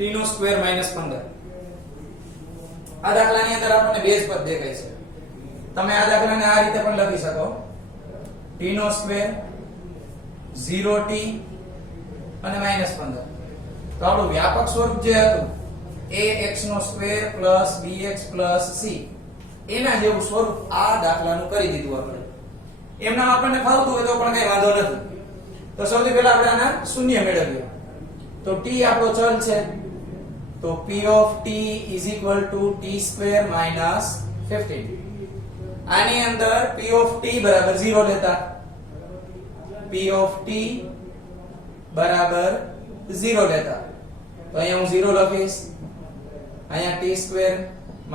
t નો square minus 15. આ દાખલાની અંદર આપણને બેઝ પદ દેખાય છે. તમે આ દાખલાને આ રીતે પણ લખી શકો t નો સ્ક્વેર 0t અને માઈનસ 15. તો આપણું વ્યાપક સ્વરૂપ જે હતું ax નો square plus bx plus c એના જેવું સ્વરૂપ આ દાખલાનું કરી દીધું આપણે. એમના આપણને ફાવતું હોય તો પણ કઈ વાંધો નથી. તો સૌથી પહેલા આપણે આના શૂન્ય મેળવીએ. તો t આપણો ચલ છે, તો p of t is equal to t square minus 15. આની અંદર p of t બરાબર 0 લેતા, p of t બરાબર 0 લેતા, તો અહીંયા હું 0 લખીશ, અહીંયા t square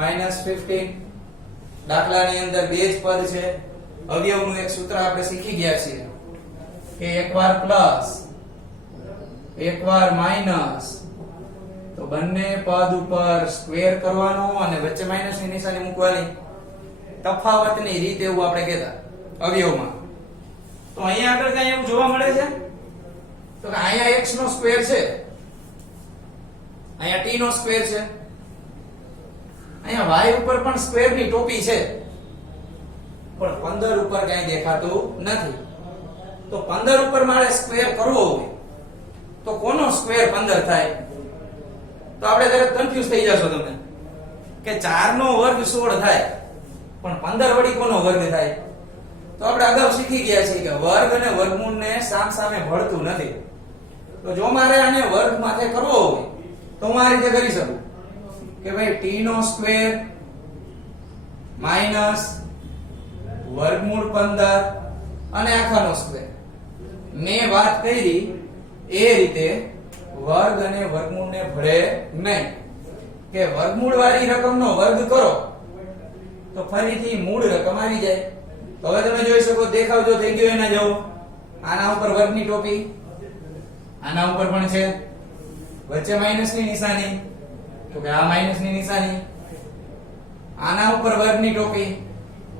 minus 15. દાખલાની અંદર બે જ પદ છે. અવયવનું એક સૂત્ર આપણે શીખી ગયા છીએ કે એકવાર પ્લસ એકવાર માઈનસ, તો બંને પદ ઉપર સ્ક્વેર કરવાનો અને વચ્ચે માઈનસ ની નિશાની મૂકવાની. તફાવતની રીત એવું આપણે કહેતા અવયવમાં. તો અહીંયા આગળ કઈ એવું જોવા મળે છે તો કે અહીંયા x નો સ્ક્વેર છે, અહીંયા t નો સ્ક્વેર છે, અહીંયા y ઉપર પણ સ્ક્વેર ની ટોપી છે, પણ 15 ઉપર કઈ દેખાતું નથી. તો 15 ઉપર મારે સ્ક્વેર કરવો હોય તો કોનો સ્ક્વેર 15 થાય? તો આપણે તરત કન્ફ્યુઝ થઈ જશો તમે કે 4 નો વર્ગ 16 થાય, પણ 15 વળી કોનો વર્ગ થાય? તો આપણે અગાઉ શીખી ગયા છીએ કે વર્ગ અને વર્ગમૂળને સામસામે ભળતું નથી. તો જો મારે આને વર્ગ માથે કરવો હોય તો હું આ રીતે કરી શકું કે ભાઈ t નો સ્ક્વેર માઈનસ વર્ગમૂળ 15 અને આખાનો સ્ક્વેર. મેં વાત કરી એ રીતે વર્ગ અને વર્ગમૂળને ભળે નહીં કે વર્ગમૂળ વાળી રકમનો વર્ગ કરો તો ફરીથી મૂળ રકમ આવી જાય. તો હવે તમે જોઈ શકો દેખાવ જો થઈ ગયો એના જેવો. આના ઉપર વર્ગની ટોપી, આના ઉપર પણ છે, વચ્ચે માઈનસની નિશાની, તો કે આ માઈનસની નિશાની, આના ઉપર વર્ગની ટોપી,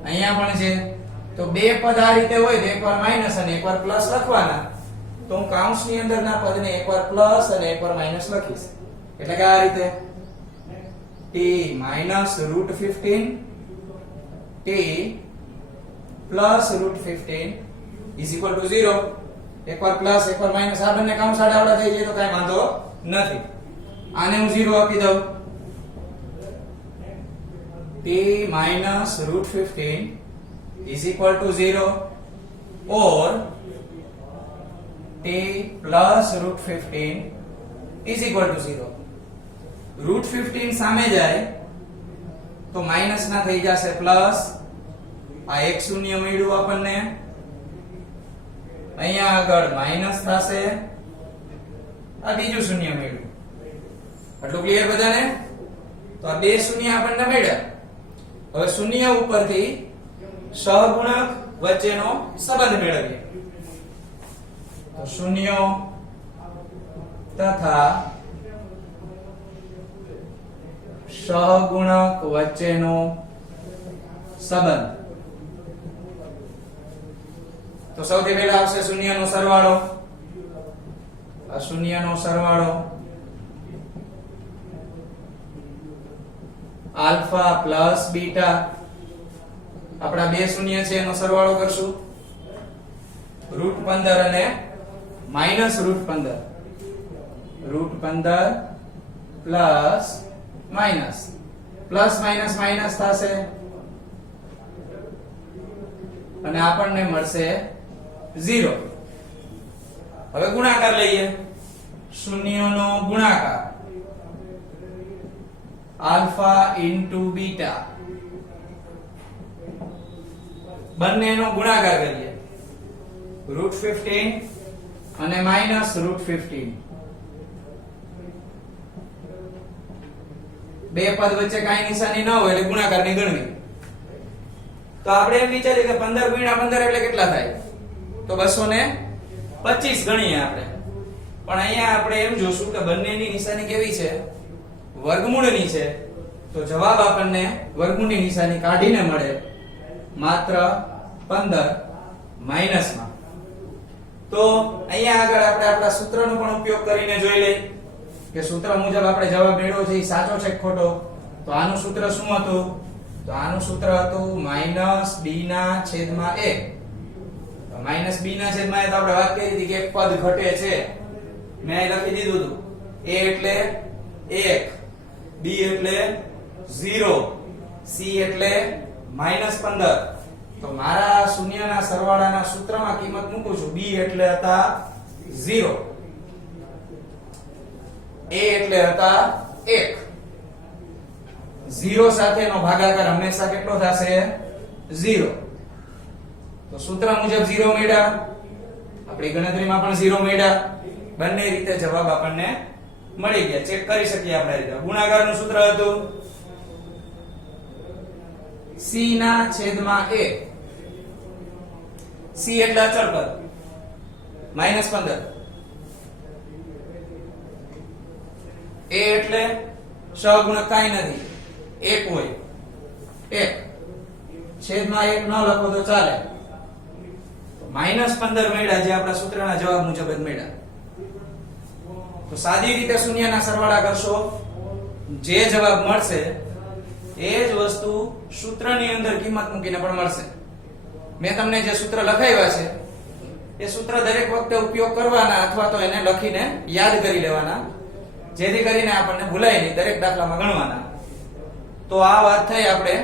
અહીંયા પણ છે. તો બે પદ આ રીતે હોય તો એકવાર માઈનસ અને એકવાર પ્લસ લખવાના. તો હું કૌંસની અંદરના પદને એકવાર પ્લસ અને એકવાર માઈનસ લખીશ. એટલે કે આ રીતે t minus root 15 t plus root 15 is equal to 0. એકવાર પ્લસ એકવાર માઈનસ, આ બંને કૌંસ આડા થઈ જાય તો કઈ વાંધો નથી. આને હું 0 આપી દઉં, t minus root 15 is equal to 0 or t plus root 15 is equal to 0. root 15 સામે જાય તો માઈનસ ના થઈ જશે પ્લસ. આ એક શૂન્ય મળ્યું આપણને, અહીંયા આગળ માઈનસ થશે, આ બીજું શૂન્ય મળ્યું. આટલું ક્લિયર બધાને? તો આ બે શૂન્ય આપણને મળ્યા. હવે શૂન્ય ઉપરથી સહગુણક વચ્ચેનો સંબંધ મેળવીએ. તો શૂન્યો તથા સહગુણક વચ્ચેનો સંબંધ. તો સૌથી પહેલા આવશે શૂન્યનો સરવાળો. આ શૂન્યનો સરવાળો આલ્ફા પ્લસ બીટા. આપણા બે શૂન્ય છે એનો સરવાળો કરશું, રૂટ 15 અને minus root 15. Root 15 plus minus, plus minus minus થશે અને આપણને મળશે 0. હવે ગુણાકાર લઈએ, શૂન્યનો ગુણાકાર આલ્ફા ઇન્ટુ બીટા, બંનેનો ગુણાકાર કરીએ, રૂટ 15 અને માઈનસ રૂટ 15. બે પદ વચ્ચે કાંઈ નિશાની ન હોય એટલે ગુણાકારની ગણવી. તો આપણે એમ વિચારીએ કે 15 ગુણ્યા 15 એટલે કેટલા થાય? તો 225 ગણીએ આપણે. પણ અહીંયા આપણે એમ જોશું કે બંનેની નિશાની કેવી છે? વર્ગમૂળની છે. તો જવાબ આપણને વર્ગમૂળની નિશાની કાઢીને મળે માત્ર 15 માઈનસમાં. તો અહીંયા આગળ આપણે આપણા સૂત્રનો પણ ઉપયોગ કરીને જોઈ લઈએ કે સૂત્ર મુજબ આપણે જવાબ મેળવ્યો છે એ સાચો છે કે ખોટો? તો આનું સૂત્ર શું હતું? તો આનું સૂત્ર હતું -b ના છેદમાં a. તો -b ના છેદમાં a તો આપણે વાત કરી હતી કે એક પદ ઘટે છે. મેં અહીં લખી દીધું હતું. a એટલે 1, b એટલે 0, c એટલે -15. તો મારા શૂન્યના સરવાળાના સૂત્રમાં કિંમત મૂકું છું. b એટલે હતા 0, a એટલે હતા 1. 0 સાથેનો ભાગાકાર હંમેશા કેટલો થશે? 0. તો સૂત્ર મુજબ 0 મળ્યા, આપણી ગણતરીમાં પણ 0 મળ્યા. બંને રીતે જવાબ આપણને મળી ગયા. ચેક કરી શકીએ આપણે રીતે. ગુણાકારનું સૂત્ર હતું c ના છેદમાં a. c એટલે અચળ પદ -15. a એટલે સહગુણક કાઈ નથી, 1 હોય. 1 છેદમાં 1 ન લખો તો ચાલે. તો -15 મળ્યા, જે આપણા સૂત્રના જવાબ મુજબ જ મળ્યા. તો સાદી રીતે શૂન્યના સરવાળા કરશો, જે જવાબ મળશે એ જ વસ્તુ સૂત્રની અંદર કિંમત મૂકીને પણ મળશે. મેં તમને જે સૂત્ર લખાવ્યા છે એ સૂત્ર દરેક વખતે ઉપયોગ કરવાના અથવા તો એને લખીને યાદ કરી લેવાના, જેથી કરીને આપણને ભૂલાય નહીં, દરેક દાખલામાં ગણવાના. તો આ વાત થઈ આપણે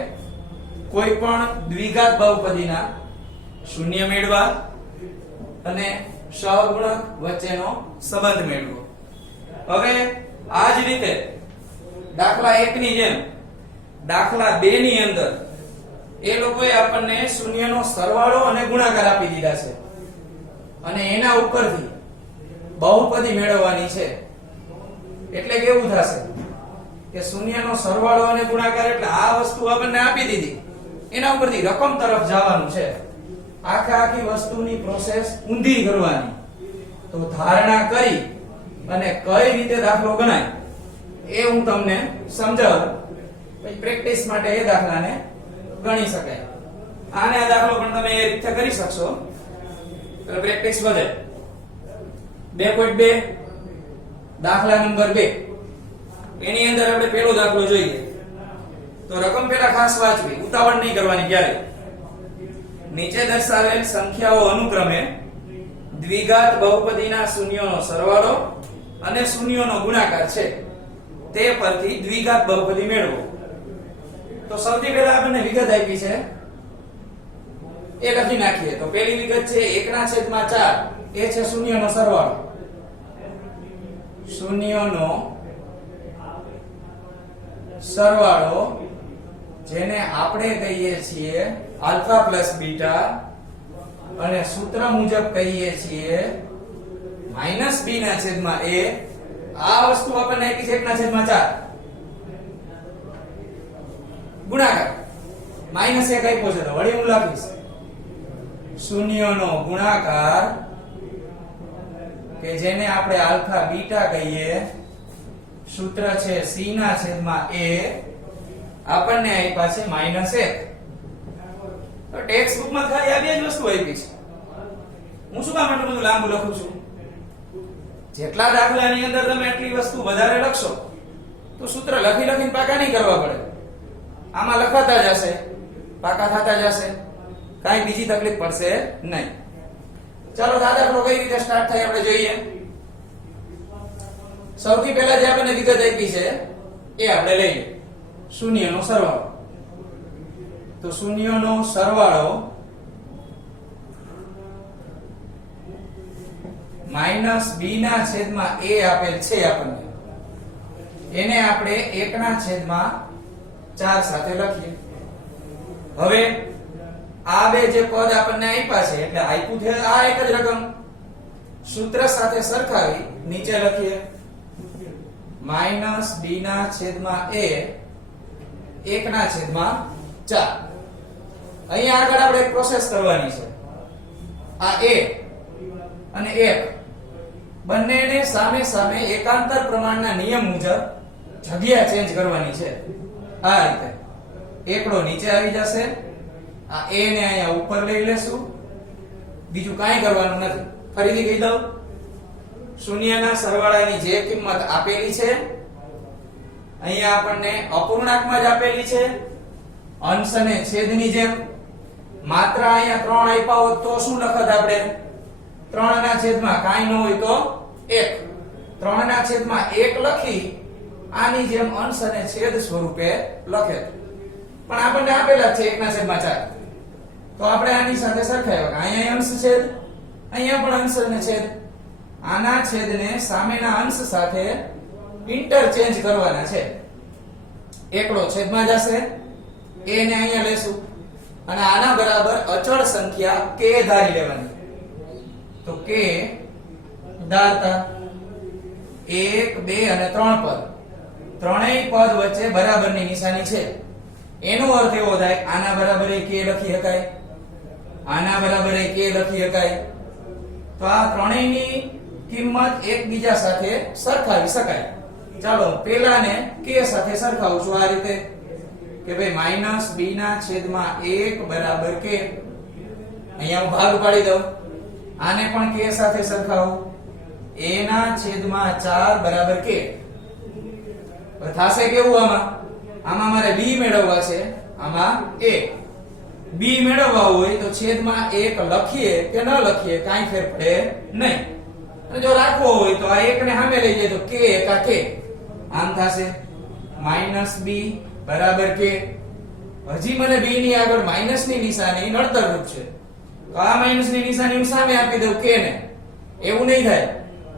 કોઈ પણ દ્વિઘાત બહુપદીના શૂન્ય મેળવા અને સહગુણક વચ્ચેનો સંબંધ મેળવો. હવે આ જ રીતે દાખલા 1 ની જેમ દાખલા 2 ની અંદર એ લોકોએ આપણને શૂન્યનો સરવાળો અને ગુણાકાર આપી દીધા છે અને એના ઉપરથી બહુપદી મેળવવાની છે. એટલે કેવું થશે કે શૂન્યનો સરવાળો અને ગુણાકાર એટલે આ વસ્તુ આપણને આપી દીધી, એના ઉપરથી રકમ તરફ જવાનું છે. આખી વસ્તુની પ્રોસેસ ઊંધી કરવાની. તો ધારણા કરી અને કઈ રીતે દાખલો ગણાય એ હું તમને સમજાવું, પછી પ્રેક્ટિસ માટે એ દાખલાને ગણી શકાય. આને આ દાખલો પણ તમે એ રીતે કરી શકશો, તો પ્રેક્ટિસ વધે. 2.2 દાખલા નંબર 2. એની અંદર આપણે પહેલો દાખલો જોઈએ. તો રકમ પહેલા ખાસ વાંચવી, ઉતાવળ નહીં કરવાની ક્યારે. નીચે દર્શાવેલ સંખ્યાઓ અનુક્રમે દ્વિઘાત બહુપદીના શૂન્યોનો સરવાળો અને શૂન્યોનો ગુણાકાર છે, તે પરથી દ્વિઘાત બહુપદી મેળવો. તો સૌથી પહેલા આપણને વિગત આપી છે એ લખી નાખીએ. તો પહેલી વિગત છે 1/4, એ છે શૂન્યનો સરવાળો. શૂન્યનો સરવાળો જેને આપણે કહીએ છીએ આલ્ફા પ્લસ બીટા અને સૂત્ર મુજબ કહીએ છીએ -b ના છેદમાં a. આ વસ્તુ આપણને આપી છે 1/4 ગુણાકાર -1 આપ્યો છે, તો વળી હું લખીશ શૂન્યનો ગુણાકાર કે જેને આપણે આલ્ફા બીટા કહીએ, સૂત્ર છે c ના છેદમાં a, આપણને આપ્યા છે -1. તો ટેક્સ્ટ બુકમાં ખાલી આ બે જ વસ્તુ આપી છે. હું શું કામ આટલું બધું લાંબુ લખું છું? જેટલા દાખલાની અંદર તમે એટલી વસ્તુ વધારે લખશો તો સૂત્ર લખીને પાકા નહીં કરવા પડે. આમાં લખાતા જશે, પાકા થતા જશે, કાંઈ બીજી તકલીફ પડશે નહીં. ચાલો દાખલો કઈ રીતે સ્ટાર્ટ થાય આપણે જોઈએ. સૌથી પહેલા જે આપણને વિગત આપી છે એ આપણે લઈએ. શૂન્યનો સરવાળો. તો શૂન્યનો સરવાળો -b ના છેદમાં a આપેલ છે આપણને, એને આપણે 1/4 સાથે લખીએ. હવે આ બે જે પદ આપણને આપ્યા છે એટલે આપ્યું છે આ એક જ રકમ, સૂત્ર સાથે સરખાવી નીચે લખીએ -b ના છેદમાં a 1/4. અહીંયા આગળ આપણે એક પ્રોસેસ કરવાની છે. આ a અને 1 બંનેને સામે સામે એકાંતર પ્રમાણના નિયમ મુજબ જગ્યા ચેન્જ કરવાની છે. આ રીતે એકડો નીચે આવી જશે, આ a ને અહીંયા ઉપર લઈ લેશું, બીજું કાંઈ કરવાનું નથી. ફરીથી કહી દઉં, શૂન્યના સરવાળાની જે કિંમત આપેલી છે અહીંયા આપણને અપૂર્ણાંકમાં જ આપેલી છે, અંશ અને છેદની જેમ. માત્ર અહીંયા 3 આપ્યા હોત તો શું લખત આપણે? 3 ના છેદમાં કાંઈ ન હોય તો 1. 3 ના છેદમાં 1 લખી આની જેમ અંશ અને છેદ સ્વરૂપે લખે. પણ આપણને આપેલા છે 1 ના છેદમાં 4. તો આપણે આની સાથે સરખાવ્યા. અહીંયા અંશ છેદ, અહીંયા પણ અંશ અને છેદ. આના છેદને સામેના અંશ સાથે ઇન્ટરચેન્જ કરવાના છે. એકડો છેદમાં જશે, a ને અહીંયા લેશું અને આના બરાબર અચળ સંખ્યા k ધારી લેવાની. તો k ધારતા 1 2 અને 3 પદ, ત્રણેય પદ વચ્ચે બરાબરની નિશાની છે. એનો અર્થ એવો થાય આના બરાબર k લખી શકાય, આના બરાબર k લખી શકાય. તો આ ત્રણેયની કિંમત એકબીજા સાથે સરખાવી શકાય. ચાલો પેલાને k સાથે સરખાવું છું આ રીતે કે ભાઈ માઈનસ b ના છેદમાં 1 બરાબર k. અહીંયા હું ભાગ પાડી દઉં. આને પણ k સાથે સરખાવું. a ના છેદમાં 4 બરાબર k. થશે કેવું આમાં? આમાં મારે b મેળવવા છે, આમાં a. b મેળવવા હોય તો છેદમાં 1 લખીએ કે ન લખીએ કાંઈ ફેર પડે નહીં. અને જો રાખવો હોય તો આ 1 ને સામે લઈ જાય તો k એકા k. આમ થશે માઈનસ b બરાબર k. હજી મને b ની આગળ માઈનસ ની નિશાની નડતર રૂપ છે, તો આ માઈનસ ની નિશાની હું સામે આપી દઉં k ને. એવું નહીં થાય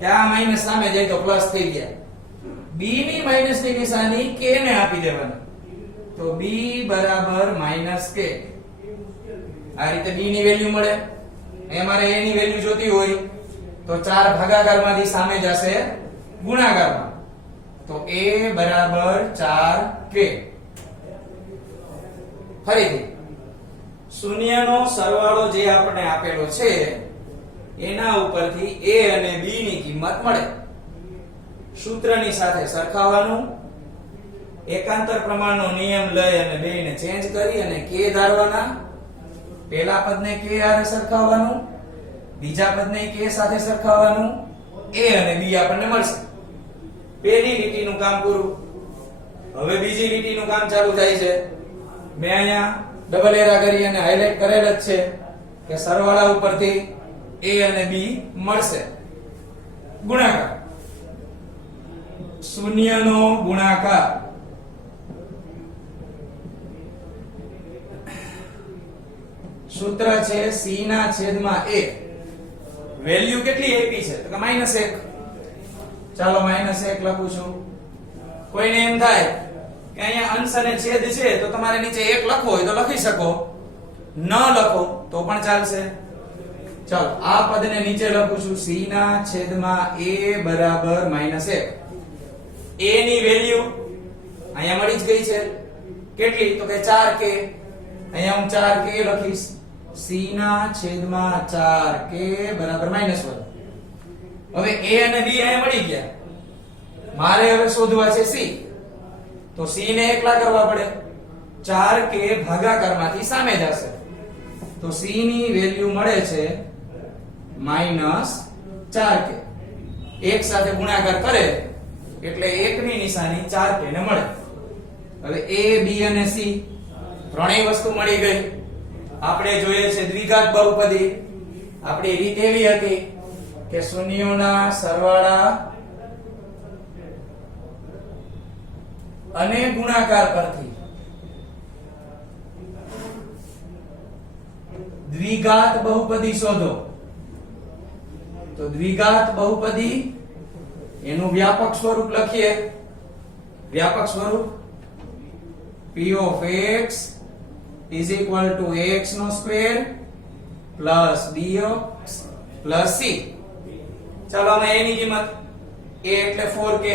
કે આ માઈનસ સામે જાય તો પ્લસ થઈ ગયા. b ની માઈનસ ની નિશાની k ને આપી દેવાની. તો b બરાબર માઈનસ k. આ રીતે b ની વેલ્યુ મળે. એ મારે a ની વેલ્યુ જોતી હોય તો 4 ભાગાકારમાંથી સામે જશે ગુણાકારમાં. તો a બરાબર 4k. ફરીથી શૂન્યનો સરવાળો જે આપણે આપેલો છે એના ઉપરથી a અને b ની કિંમત મળે. સૂત્રની સાથે સરખાવવાનું, એકાંતર પ્રમાણનો નિયમ લઈ અને બેયને ચેન્જ કરી અને k ધારવાના. પહેલા પદને k સાથે સરખાવવાનું, બીજા પદને k સાથે સરખાવવાનું. a અને b આપણને મળશે. પહેલી લીટીનું કામ પૂરું. હવે બીજી લીટીનું કામ ચાલુ થાય છે. મેં અહીંયા ડબલ એરા કરી અને હાઇલાઇટ કરેલ જ છે કે સરવાળા ઉપરથી a અને b મળશે. ગુણાકાર, શૂન્યનો ગુણાકાર. સૂત્ર છે c ના છેદમાં 1. વેલ્યુ કેટલી આપી છે તો કે -1. ચાલો -1 લખું છું. કોઈને એમ થાય કે અહીંયા અંશ અને છેદ છે તો તમારે નીચે 1 લખવો હોય તો લખી શકો, ન લખો તો પણ ચાલશે. ચાલો આ પદને નીચે લખું છું c ના છેદમાં a બરાબર -1. a ની વેલ્યુ અહીંયા મળી જ ગઈ છે. કેટલી તો કે 4k. અહીંયા હું 4k લખીશ. c ના છેદમાં 4k બરાબર -1. હવે a અને b અહીંયા મળી ગયા. મારે હવે શોધવા છે c. તો c ને એકલા કરવા પડે. 4k ભાગાકારમાંથી સામે જશે. તો c ની વેલ્યુ મળે છે -4k. એક સાથે ગુણાકાર કરે એટલે 1 ની નિશાની 4k ને મળે. હવે a b અને c ત્રણેય વસ્તુ મળી ગઈ. આપણે જોઈએ છે દ્વિઘાત બહુપદી. આપણી રીત એવી હતી કે શૂન્યોના સરવાળા અને ગુણાકાર પરથી દ્વિઘાત બહુપદી શોધો. તો દ્વિઘાત બહુપદી એનું વ્યાપક સ્વરૂપ લખીએ. વ્યાપક સ્વરૂપ p of x is equal to ax નો square plus bx plus c. ચાલો આમાં a ની કિંમત a એટલે 4k.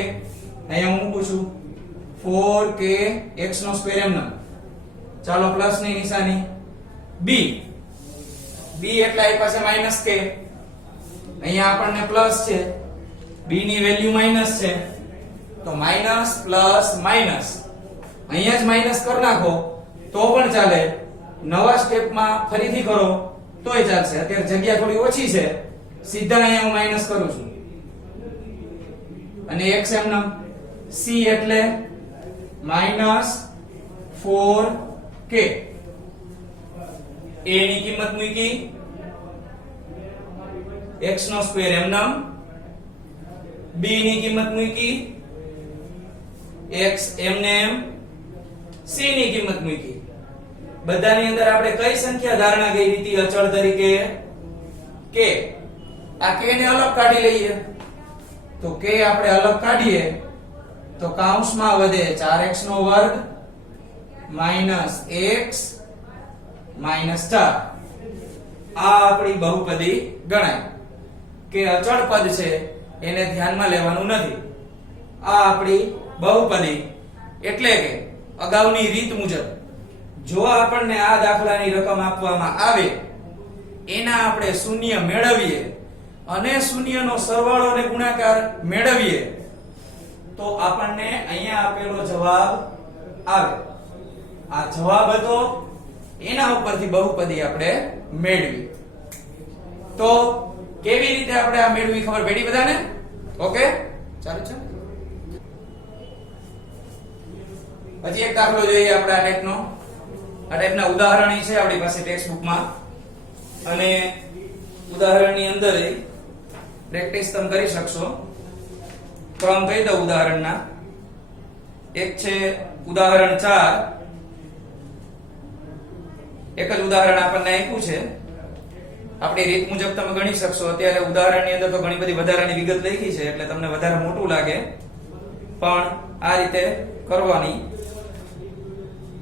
અહીંયા હું મૂકું છું 4k x નો સ્ક્વેર એમનો. ચાલો પ્લસ ની નિશાની. b એટલે આઈ પાસે -k. અહીંયા આપણને પ્લસ છે, b ની વેલ્યુ માઈનસ છે, તો માઈનસ પ્લસ માઈનસ. અહીંયા જ માઈનસ કરી નાખો તો પણ ચાલે. નવા સ્ટેપમાં ફરીથી કરો તોય ચાલશે. અત્યારે જગ્યા થોડી ઓછી છે, સીધા અહીંયા હું માઈનસ કરું છું. અને x એમનેમ, c એટલે -4k. a ની કિંમત મૂકી x નો સ્ક્વેર એમનેમ, b ની કિંમત મૂકી x એમનેમ, c ની કિંમત મૂકી. બધાની અંદર આપણે કઈ સંખ્યા ધારણા કરી હતી અચળ તરીકે? k. આ k ને અલગ કાઢી લઈએ તો k આપણે અલગ કાઢીએ તો કૌંસમાં વધે 4x નો વર્ગ -x -4. આ આપણી બહુપદી ગણાય. કે અચળ પદ છે એને ધ્યાનમાં લેવાનું નથી. આ આપણી બહુપદી એટલે કે અગાઉની રીત મુજબ જો આપણને આ દાખલાની રકમ આપવામાં આવે એના આપણે શૂન્ય મેળવીએ અને શૂન્યનો સરવાળો અને ગુણાકાર મેળવીએ તો આપણને અહીંયા આપેલો જવાબ આવે. આ જવાબ હતો એના ઉપરથી બહુપદી આપણે મેળવી. તો કેવી રીતે આપણે આ મેળવી ખબર પડી બધાને? ઓકે, ચાલુ છે. પછી એક દાખલો જોઈએ આપણે આ ટાઈપનો. આ ટાઈપના ઉદાહરણ છે આપણી પાસે ટેક્સ્ટ બુકમાં અને ઉદાહરણની અંદર પ્રેક્ટિસ તમે કરી શકશો. ક્રમ કહી દઉં ઉદાહરણના. એક છે ઉદાહરણ 4. એક જ ઉદાહરણ આપણને આપ્યું છે. આપણી રીત મુજબ તમે ગણી શકશો. અત્યારે ઉદાહરણની અંદર તો ઘણી બધી વધારાની વિગત લખી છે એટલે તમને વધારે મોટું લાગે પણ આ રીતે કરવાની.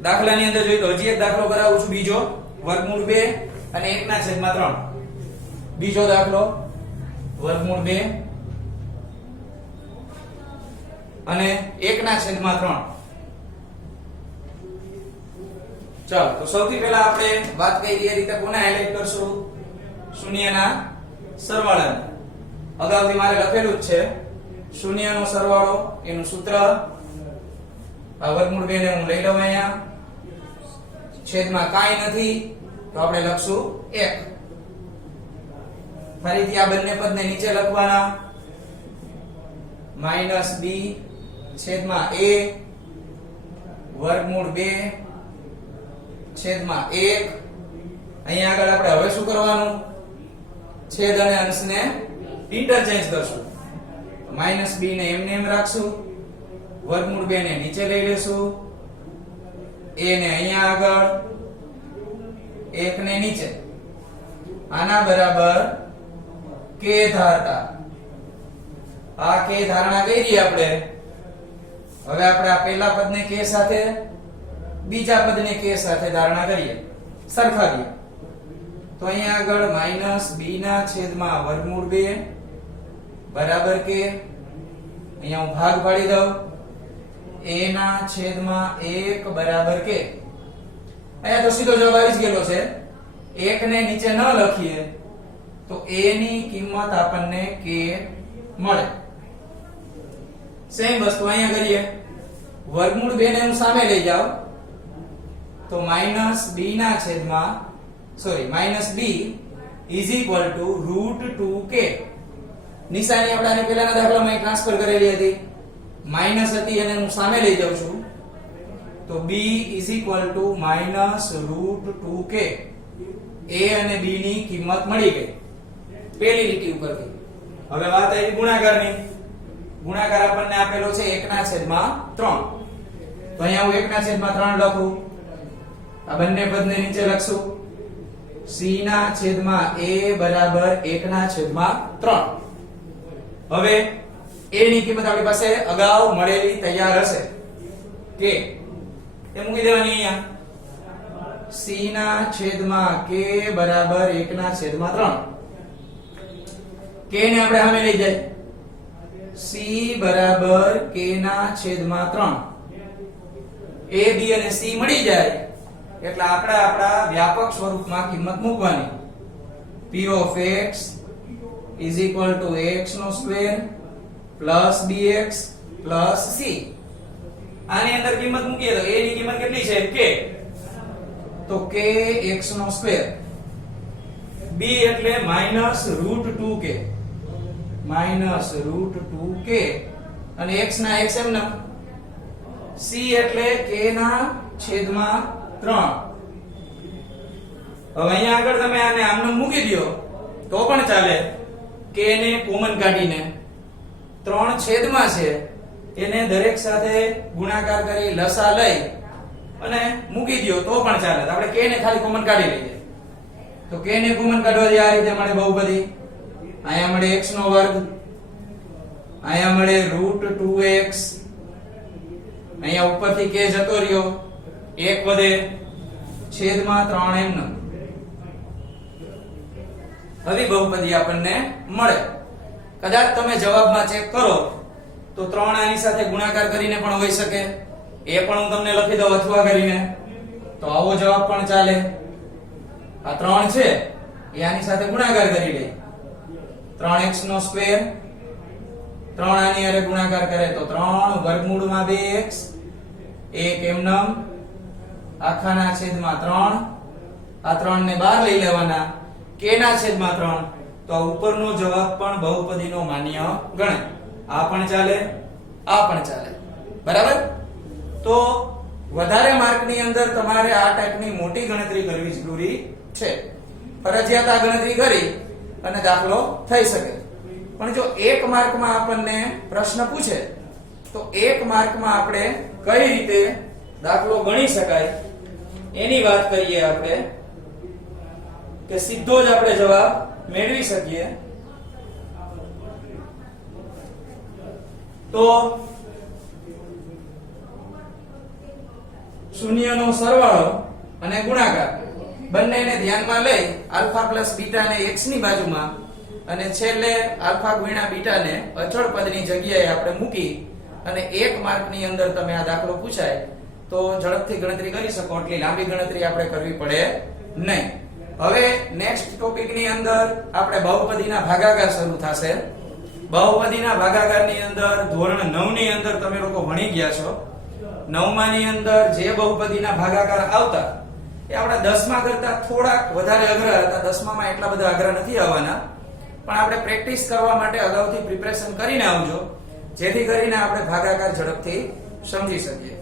દાખલાની અંદર જોઈ લો. હજી એક દાખલો કરાવું છું બીજો, વર્ગમૂળ 2 અને 1/3. બીજો દાખલો વર્ગમૂળ 2 અને 1/3. ચાલો તો સૌથી પહેલા આપણે વાત કરી એ રીતે કોને હાઇલાઇટ કરશું? શૂન્યના સરવાળાને. અગાઉથી મારે લખેલું જ છે શૂન્યનો સરવાળો એનું સૂત્ર. આ વર્ગમૂળ 2 ને હું લઈ લઉં અહીંયા. છેદમાં કાંઈ નથી તો આપણે લખશું 1. ફરીથી આ બંને પદને નીચે લખવાના. -b છેદમાં a વર્ગમૂળ 2 છેદમાં 1. અહીંયા આગળ આપણે હવે શું કરવાનું? છેદ અને અંશને ઇન્ટરચેન્જ કરશું. -b ને એમને એમ રાખશું, વર્ગમૂળ 2 ને નીચે લઈ લેશું, a ને અહીંયા આગળ, 1 ને નીચે. આના બરાબર k ધારતા. આ k ધારણા કરી આપણે. હવે આપણે આ પહેલા પદને k સાથે, બીજા પદને k સાથે ધારણા કરીએ, સરખાવીએ. તો અહીંયા આગળ -b ના છેદમાં વર્ગમૂળ 2 બરાબર k. અહીંયા હું ભાગ પાડી દઉં. a ના છેદમાં 1 બરાબર k. અહીંયા તો સીધો જવાબ આવી જ ગયેલો છે. 1 ને નીચે ન લખીએ તો a ની કિંમત આપણને k મળે. સેમ વસ્તુ અહીંયા કરીએ. વર્ગમૂળ 2 ને હું સામે લઈ જાઉં તો -b ના છેદમાં -b is equal to √2k. નિશાની આપણે આની પહેલાના દાખલામાં ટ્રાન્સફર કરેલી હતી. માઈનસ હતી અને હું સામે લઈ જાઉં છું તો b is equal to -√2k. a અને b ની કિંમત મળી ગઈ પહેલી લીટી ઉપરથી. હવે વાત આવી ગુણાકારની. ગુણાકાર આપણને આપેલો છે 1/3. તો અહીંયા હું 1/3 લખું. આ બંને પદને નીચે લખશું. c ના છેદમાં a બરાબર 1/3. હવે a ની કિંમત આપણી પાસે અગાઉ મળેલી તૈયાર હશે k. એ મૂકી દેવાની અહીંયા. c ના છેદમાં k બરાબર 1/3. k ને આપણે સામે લઈ જાય. c બરાબર k ના છેદમાં 3. a b અને c મળી જાય એટલે આપણે આપણા વ્યાપક સ્વરૂપમાં કિંમત મૂકવાની. p of x is equal to ax નો square plus bx plus c. આની અંદર કિંમત મૂકીએ તો a ની કિંમત કેટલી છે? k. તો k x નો સ્ક્વેર. b એટલે -√2k. -√2k અને x ના x એમ ના c એટલે k ના છેદમાં 3. હવે અહીંયા આગળ તમે આને આમને મૂકી દો તો પણ ચાલે. k ને કોમન કાઢીને 3 છેદમાં છે એને દરેક સાથે ગુણાકાર કરી લસા લઈ અને મૂકી દો તો પણ ચાલે. તો આપણે k ને ખાલી કોમન કાઢી લઈએ. તો k ને કોમન કાઢવાથી આ રીતે મળે બહુપદી. અહીંયા મળે x નો વર્ગ, અહીંયા મળે √2x, અહીંયા ઉપરથી k જતો રહ્યો 1 વધે છેદમાં 3 એમ. હવે બહુપદી આપણને મળે. કદાચ તમે જવાબમાં ચેક કરો તો 3 આની સાથે ગુણાકાર કરીને પણ હોઈ શકે, એ પણ હું તમને લખી દઉં અથવા કરીને, તો આવો જવાબ પણ ચાલે. આ 3 છે એ આની સાથે ગુણાકાર કરી લે, 3x નો સ્ક્વેર, 3 આની હારે ગુણાકાર કરે તો 3 વર્ગમૂળમાં 2x, 1 એમનમ આખાના છેદમાં 3. આ 3 ને બહાર લઈ લેવાના, k ના છેદમાં 3. તો આ ઉપરનો જવાબ પણ બહુપદીનો માન્ય ગણાય. આ પણ ચાલે, આ પણ ચાલે. બરાબર? તો વધારે માર્કની અંદર તમારે આ ટાઈપની મોટી ગણતરી કરવી જરૂરી છે. ફરજિયાત આ ગણતરી કરી અને દાખલો થઈ શકે. પણ જો 1 માર્કમાં આપણને પ્રશ્ન પૂછે તો 1 માર્કમાં આપણે કઈ રીતે દાખલો ગણી શકાય એની વાત કરીએ આપણે, કે સીધો જ આપણે જવાબ મેળવી શકીએ. તો શૂન્યનો સરવાળો અને ગુણાકાર બંનેને ધ્યાનમાં લઈ આલ્ફા પ્લસ બીટા ને x ની બાજુમાં અને છેલ્લે આલ્ફા ગુણ્યા બીટા ને અચળ પદની જગ્યાએ આપણે મૂકી અને 1 માર્કની અંદર તમે આ દાખલો પૂછાય તો ઝડપથી ગણતરી કરી શકો. એટલી લાંબી ગણતરી આપણે કરવી પડે નહીં. હવે નેક્સ્ટ ટોપિકની અંદર આપણે બહુપદીના ભાગાકાર શરૂ થશે. બહુપદીના ભાગાકારની અંદર ધોરણ 9 ની અંદર તમે લોકો ભણી ગયા છો. 9મા ની અંદર જે બહુપદીના ભાગાકાર આવતા એ આપણા 10મા કરતા થોડાક વધારે અઘરા હતા. 10મામાં એટલા બધા અઘરા નથી આવવાના, પણ આપણે પ્રેક્ટિસ કરવા માટે અગાઉથી પ્રિપેરેશન કરીને આવજો, જેથી કરીને આપણે ભાગાકાર ઝડપથી સમજી શકીએ.